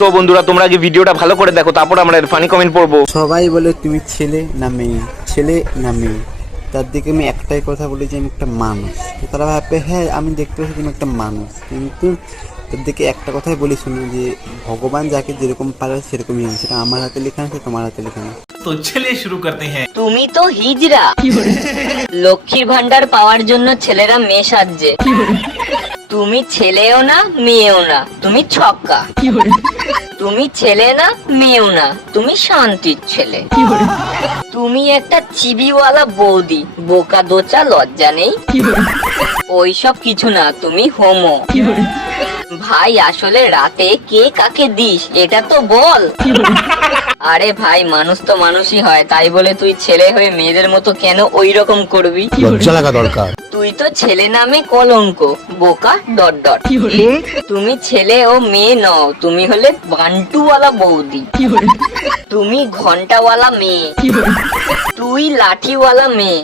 তো বন্ধুরা তোমরা আগে ভিডিওটা ভালো করে দেখো তারপর আমরা ফানি কমেন্ট পড়ব। সবাই বলে তুমি ছেলে না মেয়ে? ছেলে না মেয়ে? তার দিকে আমি একটাই কথা বলি যে আমি একটা মানুষ। তো তারা ভাবে হ্যাঁ আমি দেখতে পাচ্ছি তুমি একটা মানুষ। কিন্তু তার দিকে একটা কথাই বলি শুনি যে ভগবান যাকে যেরকম পারে সেরকমই আনছে সেটা আমার হাতে লেখা আছে তোমার হাতে লেখা না তো ছেলে শুরু করতে হ্যাঁ। তুমি তো হিজরা লক্ষ্মীর ভান্ডার পাওয়ার জন্য ছেলেরা মেয়ে সাজছে। তুমি ছেলেও না মেয়েও না। তুমি ছক্কা। তুমি ছেলে না মেয়েও না। তুমি শান্তির ছেলে। তুমি একটা চিবিওয়ালা বৌদি। বোকা দোচা লজ্জা নেই। ওইসব কিছু না তুমি হোমো। ভাই আসলে রাতে কে কাকে দিস এটা তো বল। আরে ভাই মানুষ তো মানুষই হয় তাই বলে তুই ছেলে হয়ে মেয়েদের মতো কেন ওই রকম করবি লজ্জা লাগা দরকার। তুই তো ছেলে নামে কলঙ্ক বোকা ডট ডট। তুমি ছেলে ও মেয়ে নও তুমি হলে বান্টুওয়ালা বৌদি। তুমি ঘন্টাওয়ালা মেয়ে। তুই লাঠিওয়ালা মেয়ে।